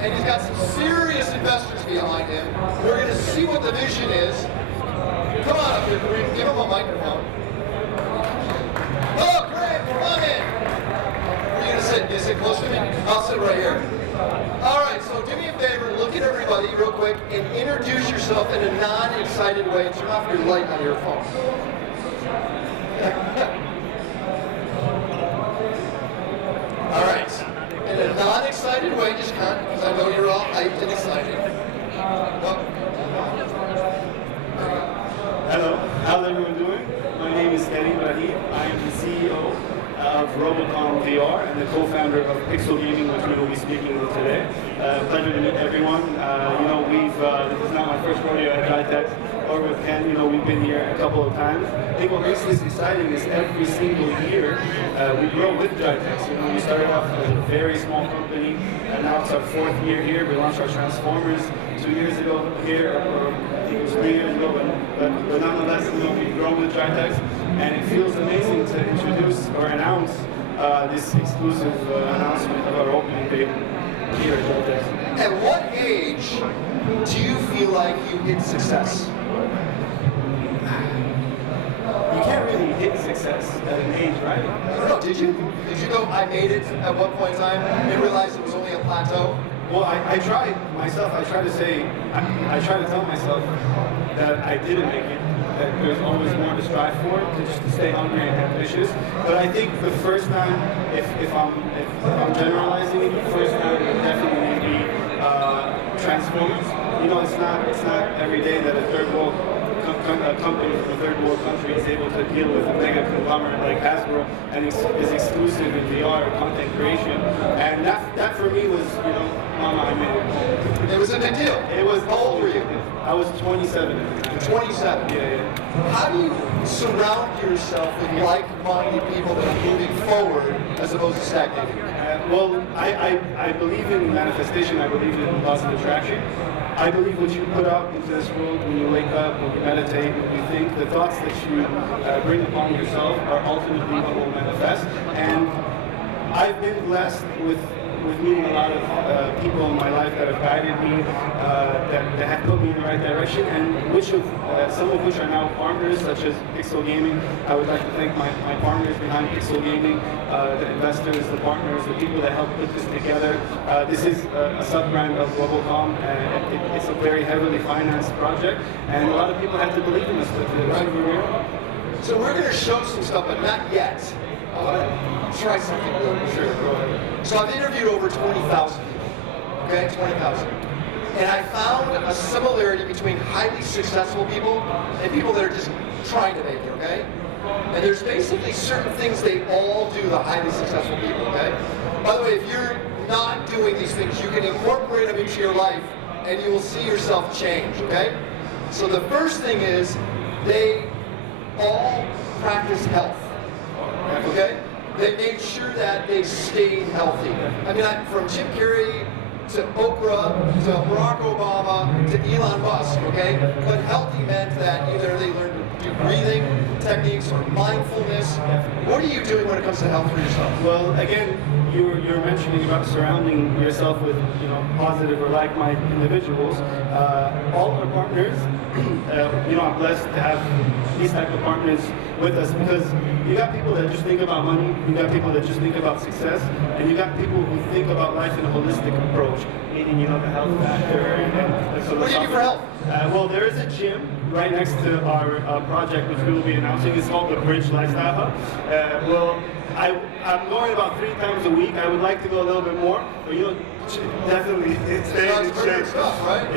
and he's got some serious investors behind him. We're going to see what the vision is. Come on up here, Karim. Give him a microphone. Oh, Karim, come on in. Where are you going to sit? You sit close to me? I'll sit right here. All right, so do me a favor, look at everybody real quick and introduce yourself in a non-excited way. Turn off your light on your phone. All right, in a non-excited way, just kind of, because I know you're all hyped and excited. Hello, how's everyone doing? My name is Karim. I am the CEO of Robocom VR and the co-founder of Pixel Gaming, which we will be speaking with today. Pleasure to meet everyone. This is not my first rodeo at GITEX or with Ken. We've been here a couple of times. I think what makes this exciting is every single year we grow with GITEX. We started off as a very small company, and now it's our fourth year here. We launched our Transformers 2 years ago here, or I think it was 3 years ago, but nonetheless, we've grown with GITEX, and it feels amazing to introduce or announce this exclusive announcement of our opening day here at GITEX. At what age do you feel like you hit success? You can't really hit success at an age, right? I don't know, did you? Did you go, I made it at one point in time and realized it was only a plateau? Well, I try myself, I try to tell myself that I didn't make it, that there's always more to strive for, to stay hungry and ambitious. But I think the first time, if I'm generalizing it, the first time would definitely be Transformers. It's not every day that a third world company from a third world country is able to deal with a mega conglomerate like Hasbro and is exclusive in VR content creation. And that for me was, Mama, I made it. It was a big deal. It was. How old were you? I was 27. 27. Yeah. How do you surround yourself with like-minded people that are moving forward as opposed to stagnating? Well, I believe in manifestation. I believe in laws of attraction. I believe what you put out into this world when you wake up, when you meditate, when you think, the thoughts that you bring upon yourself are ultimately what will manifest. And I've been blessed with meeting a lot of people in my life that have guided me, that have put me in the right direction, and some of which are now partners, such as Pixel Gaming. I would like to thank my partners behind Pixel Gaming, the investors, the partners, the people that helped put this together. This is a sub-brand of Robocom, and it's a very heavily financed project, and a lot of people had to believe in us with it. Right. So we're going to show some stuff, but not yet. I want to try something really cool. Sure. So I've interviewed over 20,000 people, okay, 20,000. And I found a similarity between highly successful people and people that are just trying to make it, okay? And there's basically certain things they all do, the highly successful people, okay? By the way, if you're not doing these things, you can incorporate them into your life and you will see yourself change, okay? So the first thing is they all practice health. Okay? They made sure that they stayed healthy. I mean, from Jim Carrey to Oprah to Barack Obama to Elon Musk, okay? But healthy meant that either they learned to do breathing techniques or mindfulness. What are you doing when it comes to health for yourself? Well, again, you're mentioning about surrounding yourself with positive or like-minded individuals. All our partners, I'm blessed to have these type of partners with us, because you got people that just think about money, you got people that just think about success, and you got people who think about life in a holistic approach, meaning the health factor and the What do you do for health? Well, there is a gym right next to our project, which we will be announcing. It's called the Bridge Lifestyle Hub. I'm going about 3 times a week. I would like to go a little bit more, but definitely stay in shape. Stuff, right?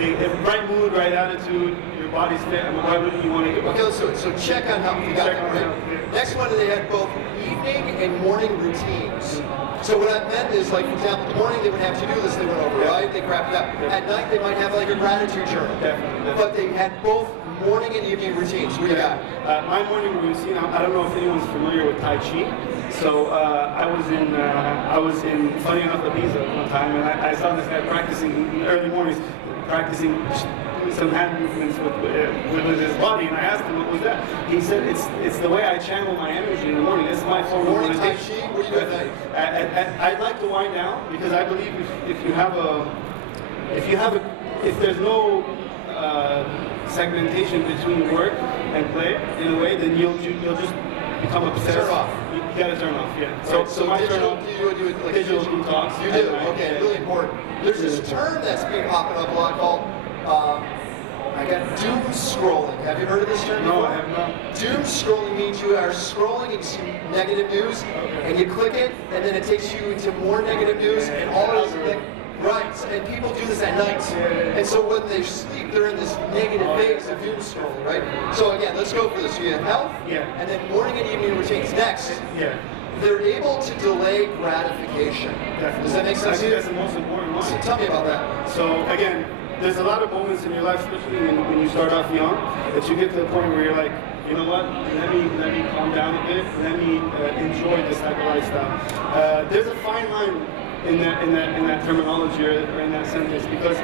Right mood, right attitude, your body's fit. I mean, why wouldn't you want to do it? Okay, let's do it. So check on health. You got that right. Next one, they had both evening and morning routines. So what that meant is, like, for example, in the morning they would have to-do lists they went over, right? They crapped it up. At night they might have like a gratitude journal. Definitely. But they had both morning and evening routines. What do you got? My morning routine, I don't know if anyone's familiar with Tai Chi. So I was in funny enough Ibiza one time, and I saw this guy practicing in the early mornings, practicing some hand movements with his body, and I asked him what was that. He said it's the way I channel my energy in the morning. It's my form of Morning Tai meditation. Chi. What do you do at night? I'd like to wind down, because I believe if you have if there's no segmentation between work and play in a way, then you'll just become obsessed. Turn off. You gotta turn off. Yeah. So my digital, turn off. do you do it like Digital detox. You do. Right? Okay, Yeah. really important. There's this term that's been popping up a lot called I got doom scrolling. Have you heard of this term before? No, I have not. Doom scrolling means you are scrolling and see negative news, and you click it, and then it takes you into more negative news, and all of this, right, and people do this at night. And so when they sleep, they're in this negative phase of doom scrolling, right? So again, let's go for this. So you have health, and then morning and evening routines. Next, they're able to delay gratification. Definitely. Does that make sense I to think you? that's the most important one. So tell me about that. So again, there's a lot of moments in your life, especially when you start off young, that you get to the point where you're like, you know what? Let me calm down a bit. Let me enjoy this type of lifestyle. There's a fine line in that terminology or in that sentence, because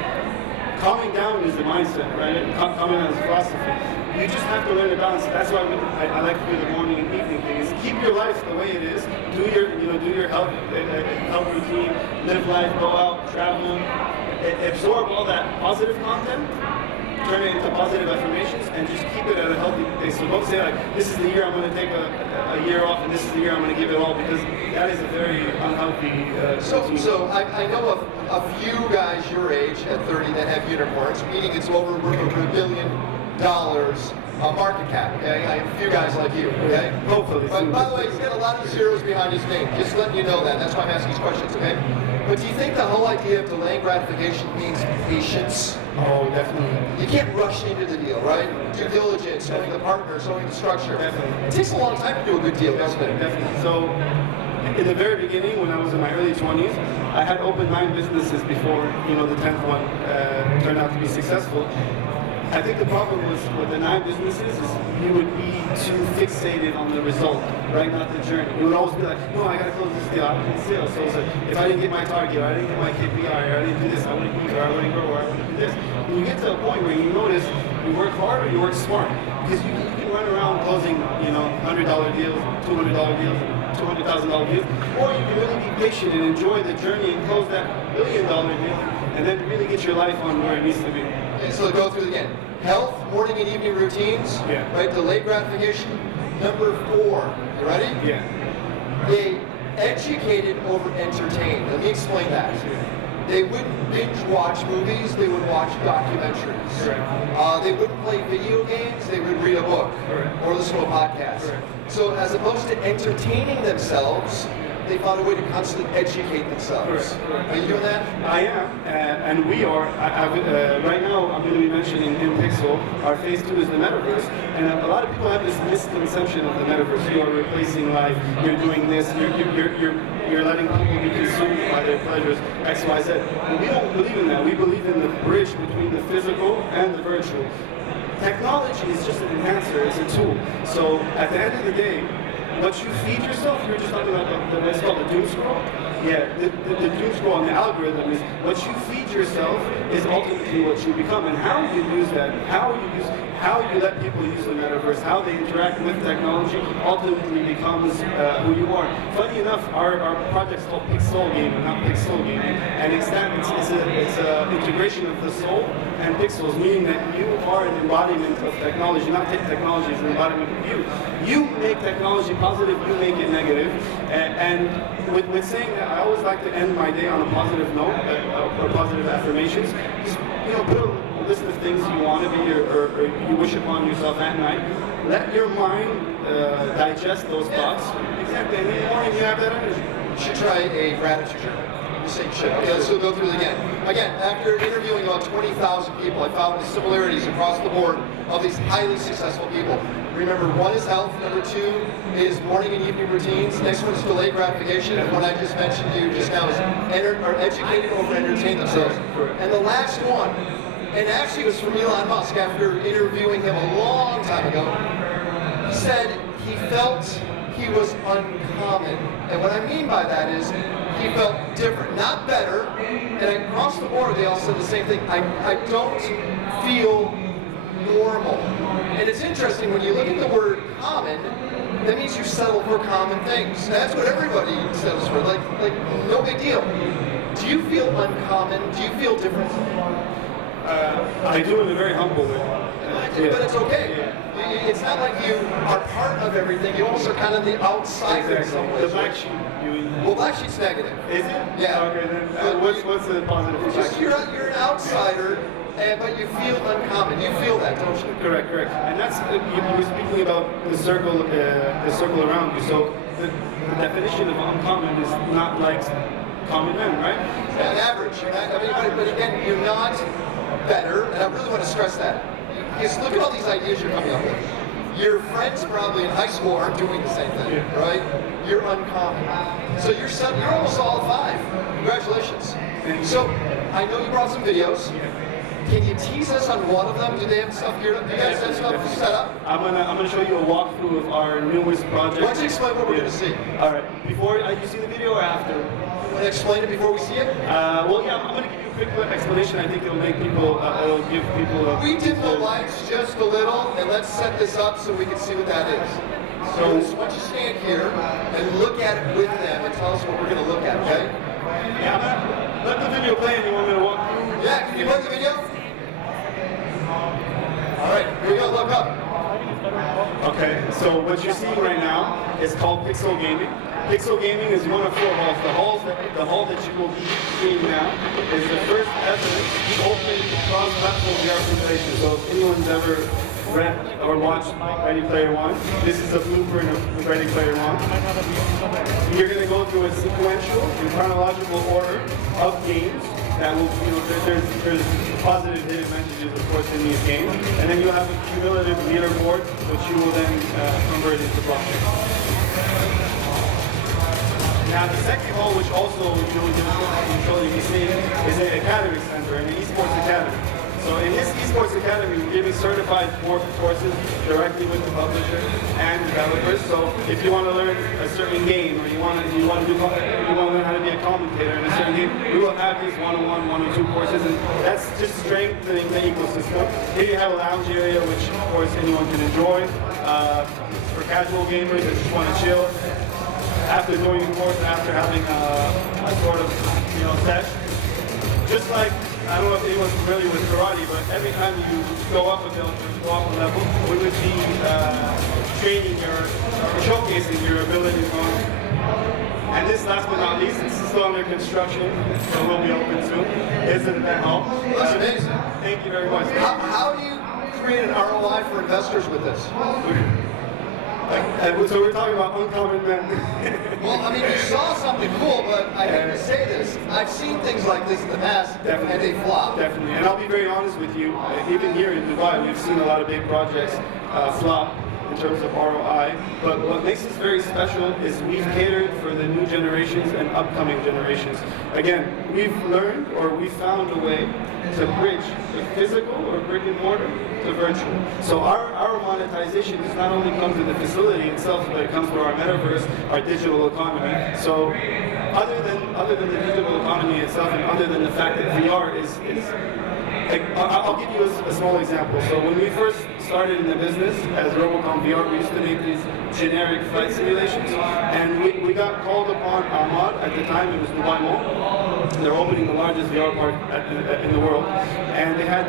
calming down is the mindset, right? Calming down is philosophy. You just have to learn to balance. That's why I like to do the morning and evening thing. Is keep your life the way it is. Do your health routine. Live life. Go out. Travel. Absorb all that positive content. Turn it into positive affirmations, and just keep it at a healthy pace. So don't say like, this is the year I'm going to take a year off, and this is the year I'm going to give it all, because that is a very unhealthy. So I know of a few guys your age at 30 that have unicorns, meaning it's over $1 billion market cap. Okay, I have a few guys like you. Okay, hopefully. But by the way, he's got a lot of zeros behind his name. Just letting you know that. That's why I'm asking these questions. Okay. But do you think the whole idea of delaying gratification means patience? Oh, definitely. You can't rush into the deal, right? Due diligence, knowing the partner, knowing the structure. Definitely. It takes a long time to do a good deal, doesn't it? Definitely. So, in the very beginning, when I was in my early 20s, I had opened 9 businesses before, the 10th one turned out to be successful. I think the problem was with the 9 businesses is you would be too fixated on the result, right? Not the journey. You would always be like, no, I gotta close this deal, I need sales. So it's like, if I didn't get my target, or I didn't get my KPI, or I didn't do this, I wouldn't eat, or I wouldn't grow, or I wouldn't do this. When you get to a point where you notice you work hard or you work smart, because you can run around closing, $100 deals, $200 deals, $200,000 deals, or you can really be patient and enjoy the journey and close that $1 billion deal, and then really get your life on where it needs to be. Okay, so go through it again. Health, morning and evening routines, right? Delayed gratification. Number 4, you ready? Yeah. They educated over entertained. Let me explain that. They wouldn't binge watch movies, they would watch documentaries. They wouldn't play video games, they would read a book or listen to a podcast. So as opposed to entertaining themselves, they found a way to constantly educate themselves. Are you doing that? I am, and we are. Right now, I'm going to be mentioning in Pixel, our phase 2 is the metaverse, and a lot of people have this misconception of the metaverse. You are replacing life, you're doing this, you're letting people be consumed by their pleasures, X, Y, Z. And we don't believe in that. We believe in the bridge between the physical and the virtual. Technology is just an enhancer, it's a tool. So at the end of the day, what you feed yourself, you were just talking about what's called the doom scroll. Yeah, the doom scroll and the algorithm is what you feed yourself is ultimately what you become, and how you use that, how you let people use the metaverse, how they interact with technology ultimately becomes who you are. Funny enough, our project's called Pixel Gaming, not Pixel Gaming, and it's an integration of the soul and pixels, meaning that you are an embodiment of technology, not technology is an embodiment of you. You make technology positive, you make it negative, and with saying that, I always like to end my day on a positive note, or positive affirmations. Just, put a list of things you want to be or you wish upon yourself at night. Let your mind digest those thoughts. Exactly, and in the morning you have that energy. You should try a gratitude journal. You say you should. Okay, let's go through it again. Again, after interviewing about 20,000 people, I found the similarities across the board of these highly successful people. Remember, 1 is health, number 2 is morning and evening routines, next one is delayed gratification, and what I just mentioned to you just now is educated over entertain themselves. And the last one, and actually it was from Elon Musk after interviewing him a long time ago, he said he felt he was uncommon. And what I mean by that is he felt different, not better. And across the board, they all said the same thing. I don't feel normal. And it's interesting, when you look at the word common, that means you settle for common things. And that's what everybody settles for, like no big deal. Do you feel uncommon? Do you feel different? I do in a very humble way. But it's okay. It's not like you are part of everything. You almost are kind of the outsider in some ways. The black sheep. Well, black sheep's negative. Is it? Yeah. Okay, then what's the positive? Just you're an outsider, but you feel uncommon. You feel that, don't you? Correct. And that's you were speaking about the circle around you. So the definition of uncommon is not like common men, right? An average. I mean, but again, you're not better, and I really want to stress that. Because look at all these ideas you're coming up with. Your friends probably in high school aren't doing the same thing, right? You're uncommon. So you're almost all five. Congratulations. So I know you brought some videos. Can you tease us on one of them? Do they have stuff here? Do you guys have stuff set up? I'm gonna show you a walkthrough of our newest project. Why don't you explain what we're going to see? All right. Before you see the video or after? You want to explain it before we see it? Well, yeah. I'm gonna give you a quick explanation. I think it'll make people. It'll give people. We did the lights just a little, and let's set this up so we can see what that is. So why don't you stand here and look at it with them and tell us what we're going to look at, okay? Yeah, I'm gonna let the video play, and you want me to walk through? Yeah, can you play the video? All right, here we go, look up. Okay, so what you're seeing right now is called Pixel Gaming. Pixel Gaming is one of 4 halls. The hall that you will be seeing now is the first ever open cross-platform VR simulation. So if anyone's ever read or watched Ready Player One, this is a blueprint of Ready Player One. You're going to go through a sequential and chronological order of games that will, there's positive hidden messages, of course, in these games. And then you'll have a cumulative leaderboard, which you will then convert into blockchain. Now, the second hall, which also you'll surely be seeing, is an academy center, an esports academy. So in this esports academy, we're giving certified courses directly with the publisher and developers. So if you want to learn a certain game, or you want to learn how to be a commentator in a certain game, we will have these 101, 102 courses, and that's just strengthening the ecosystem. Here you have a lounge area, which of course anyone can enjoy. For casual gamers that just want to chill after doing a course, after having a sort of session. Just like, I don't know if anyone's familiar with karate, but every time you go up a build or go up a level, we would be training showcasing your abilities on. And this, last but not least, this is still under construction, so we'll be open soon. Is an event hall. That's amazing. Thank you very much. How do you create an ROI for investors with this? So we're talking about uncommon men. Well, I mean, you saw something cool, but I hate to say this. I've seen things like this in the past, and they flop. Definitely. And I'll be very honest with you, even here in Dubai, we've seen a lot of big projects flop in terms of ROI. But what makes us very special is we've catered for the new generations and upcoming generations. Again, we've learned, or we found a way to bridge the physical or brick and mortar to virtual. So our monetization does not only come to the facility itself, but it comes to our metaverse, our digital economy. So other than the digital economy itself, and other than the fact that VR is I'll give you a small example. So when we first started in the business as Robocom VR, we used to make these generic flight simulations, and we got called upon Ahmad, at the time it was Dubai Mall. They're opening the largest VR park in the world, and they had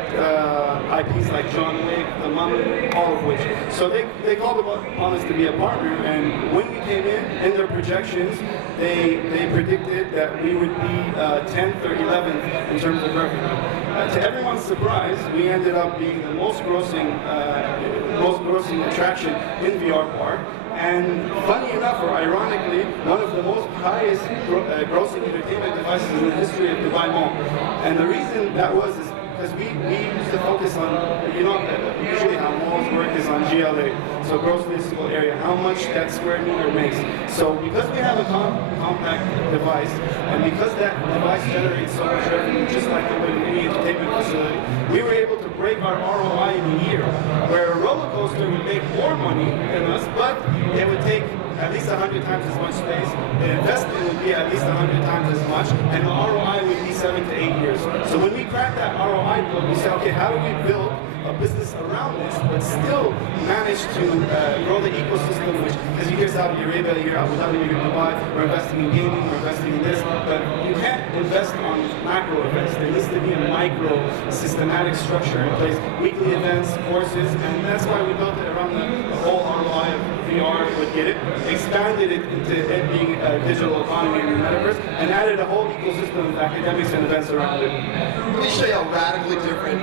IPs like John Wick, The Mummy, all of which. So they called upon us to be a partner, and when we came in their projections, they predicted that we would be 10th or 11th in terms of revenue. To everyone's surprise, we ended up being the most grossing attraction in VR Park. And funny enough, or ironically, one of the most highest grossing entertainment devices in the history of Dubai Mall. And the reason that was is because we used to focus on, usually how malls work is on GLA, so gross leasable area, how much that square meter makes. So because we have a compact device, and because that device generates so much revenue, just like it would in any entertainment facility, we were able to break our ROI in a year, where a roller coaster would make more money than us, but it would take at least 100 times as much space, the investment would be at least 100 times as much, and the ROI would be 7 to 8 years. So when we cracked that ROI code, we said, okay, how do we build a business around this, but still manage to grow the ecosystem, which, because you hear Saudi Arabia, you hear Abu Dhabi, you hear Dubai, we're investing in gaming, we're investing in this, but you can't invest on macro events. There needs to be a micro, systematic structure in place, weekly events, courses, and that's why we built it around the whole ROI of VR would get it, expanded it into it being a digital economy in the metaverse, and added a whole ecosystem of academics and events around it. Let me show you how radically different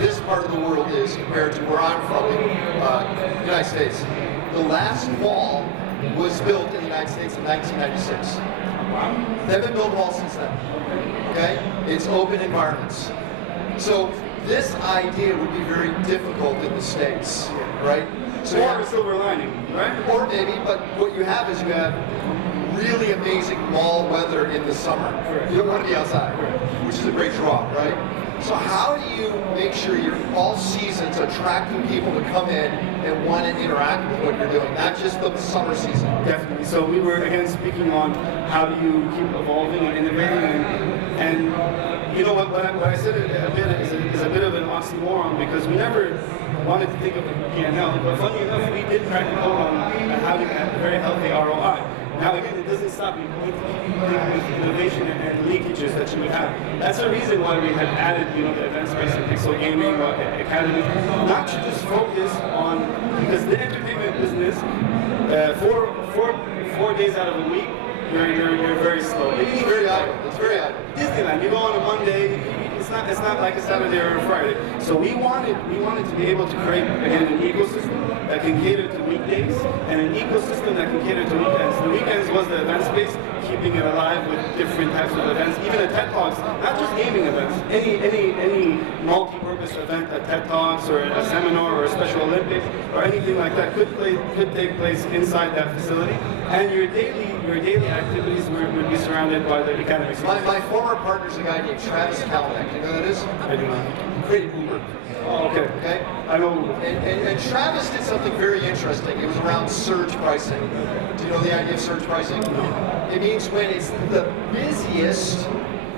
this part of the world is compared to where I'm from in the United States. The last mall was built in the United States in 1996. They haven't built a mall since then. Okay? It's open environments. So this idea would be very difficult in the States, right? So Or a silver lining, right? or maybe, but what you have is you have really amazing mall weather in the summer. Correct. You don't want to be outside, Correct. which is a great draw, right? So how do you make sure you're all seasons attracting people to come in and want to interact with what you're doing, not just the summer season? Definitely. So we were again speaking on how do you keep evolving and innovating, and you know what I said a bit is a bit of an oxymoron because we never wanted to think of the P&L, but funny enough, we did crack the code on having a very healthy ROI. Now again, it doesn't stop you with innovation and leakages that you would have. That's the reason why we had added, you know, the event space in Pixel Gaming Academy, not to just focus on, because the entertainment business, 4 days out of a week, you're very slow. It's very idle. It's very idle. Disneyland, you go on a Monday, it's not like a Saturday or a Friday. So we wanted to be able to create again an ecosystem that can cater to weekdays and an ecosystem that can cater to weekends. The weekends was the event space, keeping it alive with different types of events, even at TED Talks, not just gaming events, any multi-purpose event at TED Talks or a seminar or a Special Olympics or anything like that could take place inside that facility, and your daily activities would be surrounded by the academics. My former partner's a guy named Travis Kalanick. Do you know who that is? I do not. He created Uber. Oh, okay. Okay? I know. And Travis did something very interesting. It was around surge pricing. Do you know the idea of surge pricing? No. It means when it's the busiest,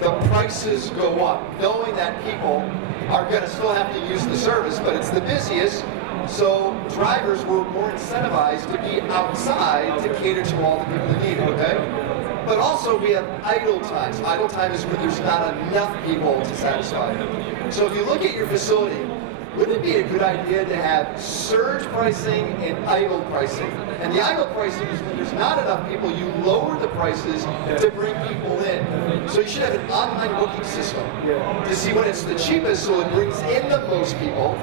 the prices go up, knowing that people are going to still have to use the service, but it's the busiest, so drivers were more incentivized to be outside to cater to all the people that need it, okay? But also we have idle times. Idle time is when there's not enough people to satisfy. So if you look at your facility, wouldn't it be a good idea to have surge pricing and idle pricing? And the idle pricing is when there's not enough people, you lower the prices to bring people in. So you should have an online booking system to see when it's the cheapest so it brings in the most people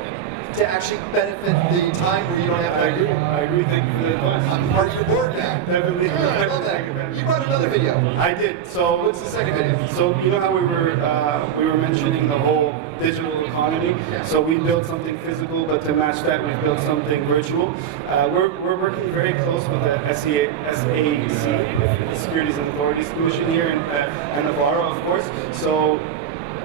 to actually benefit the time where you don't have an idea. I agree. Thank you for the advice. I'm part of your board now. Definitely. Good, I love that. You brought another video. I did. So What's the second video? So you know how we were mentioning the whole digital economy. Yeah. So we built something physical, but to match that, we built something virtual. We're working very close with the SAC, the Securities and Authorities Commission here, and Navarro, of course. So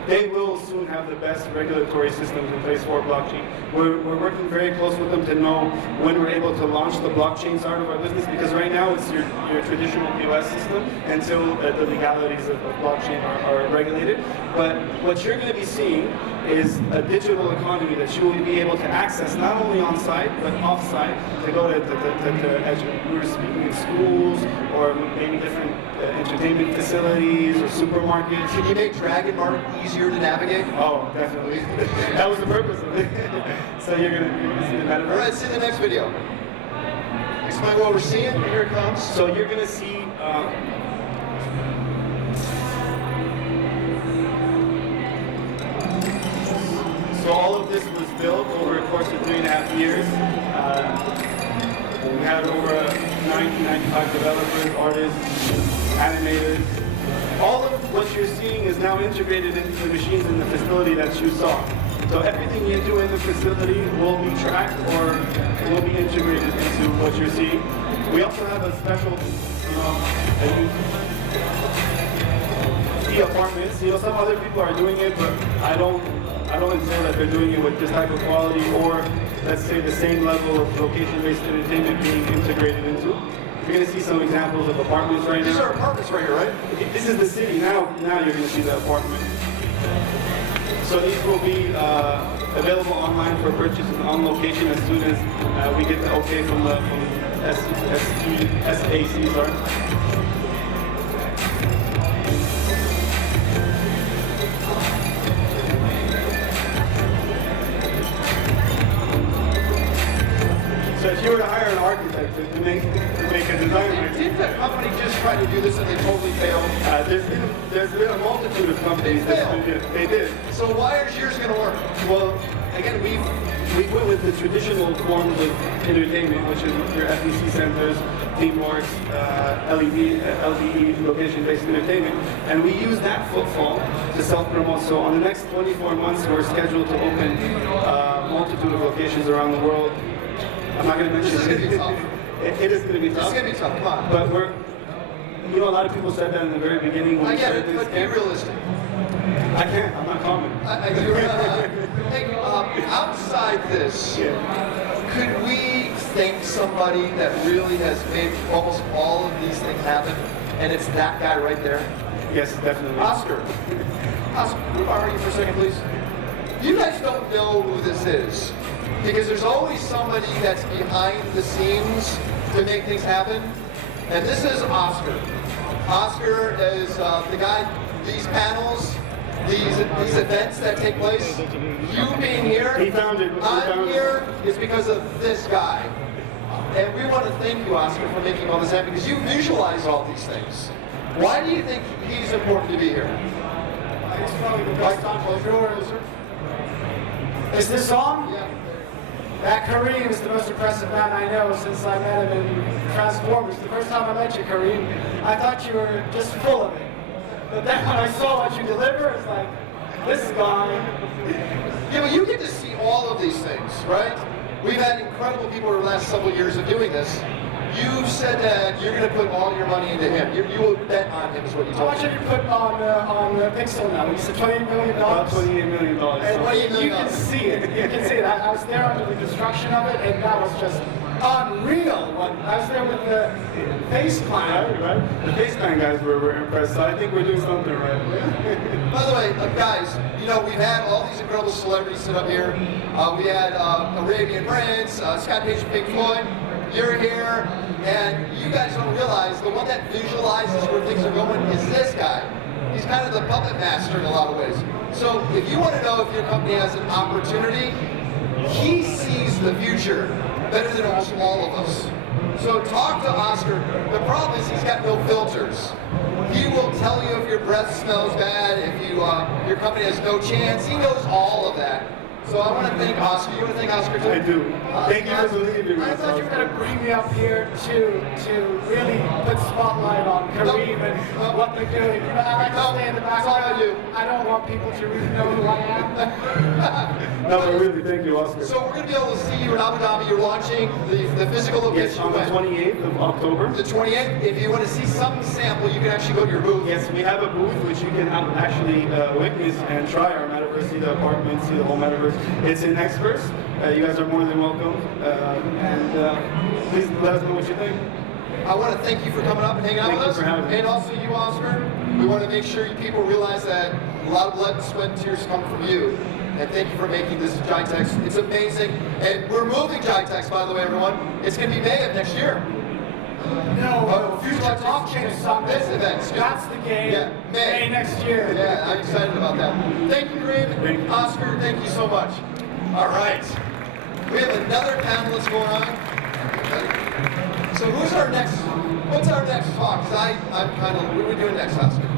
they will soon have the best regulatory systems in place for blockchain. We're working very close with them to know when we're able to launch the blockchain side of our business, because right now it's your traditional POS system until the legalities of blockchain are regulated. But what you're going to be seeing is a digital economy that you will be able to access not only on site but off site to go to we were speaking in schools or maybe different entertainment facilities or supermarkets. Can you make Dragon Mart easier to navigate? Oh, definitely. That was the purpose of it. So you're gonna see the metaverse. All right, see the next video. Explain what we're seeing. Here it comes. So you're gonna see. So all of this was built over a course of 3.5 years. We had over 95 developers, artists, animators. All of what you're seeing is now integrated into the machines in the facility that you saw. So everything you do in the facility will be tracked or will be integrated into what you're seeing. We also have a special, as you see apartments. Some other people are doing it, but I don't feel that they're doing it with this type of quality or, let's say, the same level of location-based entertainment being integrated into. You're going to see some examples of apartments right now. These are apartments right here, right? This is the city. Now you're going to see the apartment. So these will be available online for purchase and on location as soon as we get the okay from SAC, sorry. So if you were to hire an architect to make a design, Didn't the company just try to do this and they totally failed? there's been a multitude of companies that they did. So why is yours going to work? Well, again, we went with the traditional forms of entertainment, which is your FEC centers, theme parks, LDE, location-based entertainment, and we use that footfall to self-promote. So on the next 24 months, we're scheduled to open a multitude of locations around the world. I'm not going to mention This is going to be tough. It is going to be This tough. is going to be tough, come on. But a lot of people said that in the very beginning when I we get started it, this but be camp. realistic. I can't. I'm not common. Hey, outside this, could we thank somebody that really has made almost all of these things happen, and it's that guy right there? Yes, definitely. Oscar, can we borrow you for a second, please? You guys don't know who this is, because there's always somebody that's behind the scenes to make things happen, and this is Oscar. Oscar is the guy, these panels, these events that take place, you being here, He found it. I'm here is because of this guy. And we want to thank you, Oscar, for making all this happen, because you visualize all these things. Why do you think he's important to be here? It's probably the best entrepreneur. Is this on? Yeah. That Karim is the most impressive man I know since I met him in Transformers. The first time I met you, Karim, I thought you were just full of it. But then when I saw what you deliver, it's like, this guy. Yeah, but you get to see all of these things, right? We've had incredible people over the last several years of doing this. You've said that you're going to put all your money into him. You will bet on him, is what you How told much me. have you put on Pixel now? You said $28 million? About $28 million. And $28 you million. can see it. You can see it. I was there under the construction of it, and that was just unreal. I was there with the face climb. Right? The FaceTime guys were impressed, so I think we're doing something right. By the way, guys, we've had all these incredible celebrities sit up here. We had Arabian Prince, Scott Page from Pink Floyd. You're here, and you guys don't realize the one that visualizes where things are going is this guy. He's kind of the puppet master in a lot of ways. So if you want to know if your company has an opportunity, he sees the future better than almost all of us. So talk to Oscar. The problem is he's got no filters. He will tell you if your breath smells bad, if your company has no chance. He knows all of that. So I want to thank Oscar. You want to thank Oscar too? I do. Thank you for believing in me. I thought you were going to bring me up here to really put spotlight on Karim and what they're doing. I like to stay in the background. I don't want people to really know who I am. No, but really, thank you, Oscar. So we're going to be able to see you in Abu Dhabi. You're launching the physical Yes, location on the when? 28th of October. The 28th. If you want to see some sample, you can actually go to your booth. Yes, we have a booth which you can actually witness and try our metaverse, see the apartment, see the whole metaverse. It's in Experts. You guys are more than welcome. Please let us know what you think. I want to thank you for coming up and hanging out Thank with you us. for having me. And also you, Oscar. We want to make sure people realize that a lot of blood, sweat, and tears come from you. And thank you for making this Gitex. It's amazing. And we're moving Gitex, by the way, everyone. It's going to be May of next year. No, Future blockchain summit. This event. That's the game. Yeah, May. Next year. Yeah, I'm excited about that. Thank you, Karim. Thank you. Oscar, thank you so much. All right. We have another panelist going on. So what's our next talk? Because I'm kind of, what are we doing next, Oscar?